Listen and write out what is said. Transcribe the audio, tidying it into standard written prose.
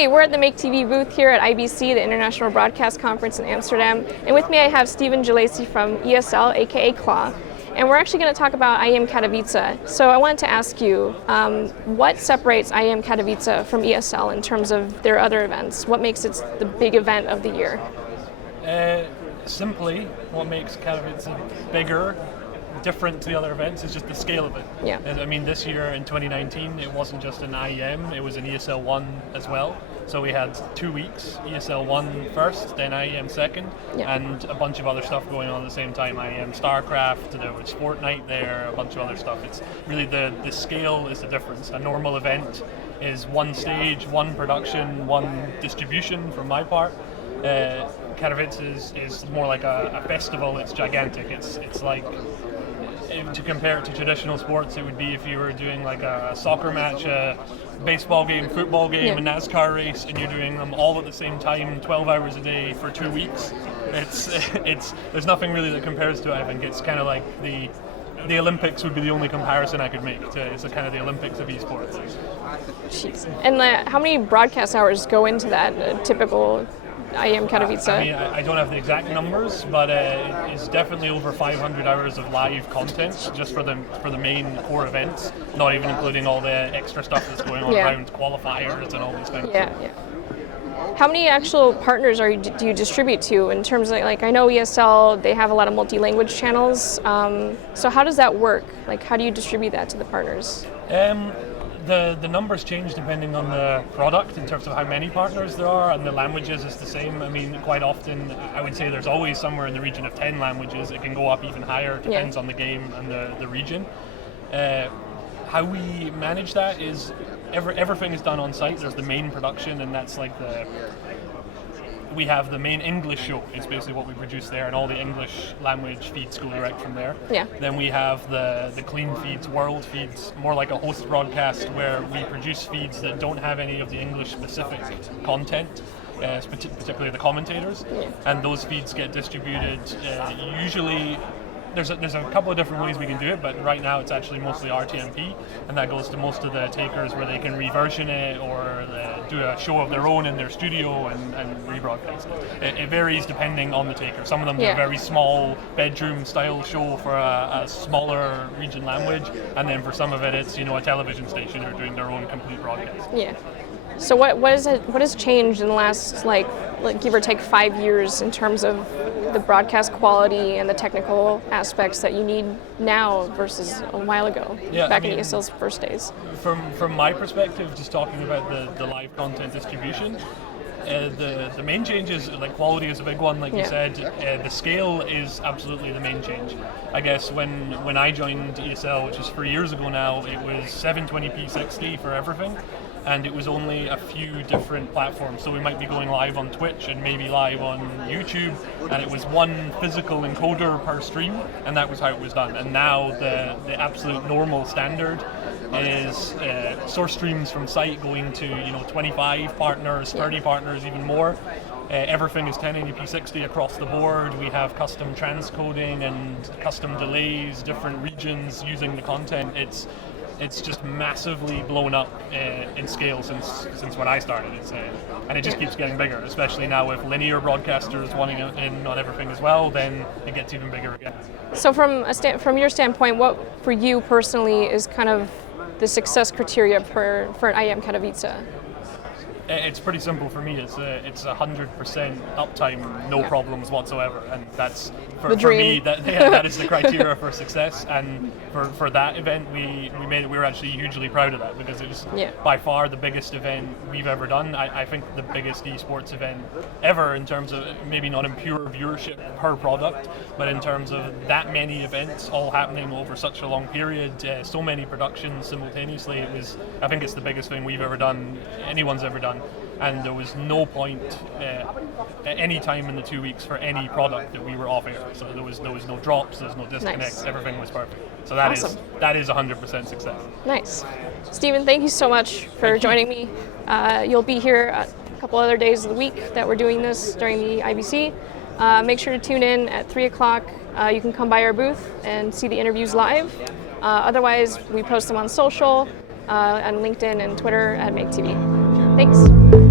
Hey, we're at the Make.TV booth here at IBC, the International Broadcast Conference in Amsterdam. And with me I have Jalicy from ESL, aka Kline. And we're actually going to talk about IEM Katowice. So I wanted to ask you, what separates IEM Katowice from ESL in terms of their other events? What makes it the big event of the year? Simply, what makes Katowice bigger, different to the other events, is just the scale of it. Yeah. I mean, this year in 2019, it wasn't just an IEM, it was an ESL 1 as well. So we had 2 weeks, ESL 1 first, then IEM second, yeah. and a bunch of other stuff going on at the same time. IEM StarCraft, there was Fortnite there, a bunch of other stuff. It's really the scale is the difference. A normal event is one stage, one production, one distribution from my part. Katowice is more like a festival. It's gigantic. It's like, to compare it to traditional sports, it would be if you were doing like a soccer match, a baseball game, football game, a NASCAR race, and you're doing them all at the same time, 12 hours a day for 2 weeks. There's nothing really that compares to it. I think it's kind of like the Olympics would be the only comparison I could make. It's kind of the Olympics of esports. Jeez. And how many broadcast hours go into that typical IEM Katowice? I mean, I don't have the exact numbers, but it's definitely over 500 hours of live content just for the main core events, not even including all the extra stuff that's going on around qualifiers and all these things. Yeah. How many actual partners do you distribute to in terms of, like, I know ESL, they have a lot of multi-language channels, so how does that work? Like, how do you distribute that to the partners? The numbers change depending on the product in terms of how many partners there are, and the languages is the same. I mean, quite often, I would say there's always somewhere in the region of 10 languages. It can go up even higher, depends on the game and the region. How we manage that is everything is done on site. There's the main production, and that's like we have the main English show is basically what we produce there, and all the English language feeds go direct from there. Yeah. Then we have the clean feeds, world feeds, more like a host broadcast where we produce feeds that don't have any of the English specific content, particularly the commentators, and those feeds get distributed usually. There's a couple of different ways we can do it, but right now it's actually mostly RTMP, and that goes to most of the takers where they can reversion it or do a show of their own in their studio and rebroadcast it. It varies depending on the taker. Some of them do a very small bedroom style show for a smaller region language, and then for some of it's a television station who are doing their own complete broadcast. Yeah. So what has changed in the last like give or take 5 years in terms of the broadcast quality and the technical aspects that you need now versus a while ago, back in ESL's first days? From my perspective, just talking about the live content distribution, the main change is like quality is a big one, like you said. The scale is absolutely the main change. I guess when I joined ESL, which is 3 years ago now, it was 720p 60 for everything, and it was only a few different platforms. So we might be going live on Twitch and maybe live on YouTube, and it was one physical encoder per stream, and that was how it was done. And now the absolute normal standard is source streams from site going to 25 partners, 30 partners, even more. Everything is 1080p 60 across the board. We have custom transcoding and custom delays, different regions using the content. It's just massively blown up in scale since when I started. And it just keeps getting bigger, especially now with linear broadcasters wanting in on everything as well. Then it gets even bigger again. So from your standpoint, what for you personally is kind of the success criteria for an IEM Katowice? It's pretty simple for me. It's 100% uptime, no problems whatsoever, and that's for me. That is the criteria for success. And for that event, we were actually hugely proud of that, because it was by far the biggest event we've ever done. I think the biggest esports event ever in terms of maybe not in pure viewership per product, but in terms of that many events all happening over such a long period, so many productions simultaneously. I think it's the biggest thing we've ever done, anyone's ever done. And there was no point at any time in the 2 weeks for any product that we were off air. So there was no drops, there was no disconnects, everything was perfect. So that is 100% success. Nice. Stephen, thank you so much for joining me. You'll be here a couple other days of the week that we're doing this during the IBC. Make sure to tune in at 3 o'clock. You can come by our booth and see the interviews live. Otherwise, we post them on social, on LinkedIn and Twitter at Make.TV. Thanks.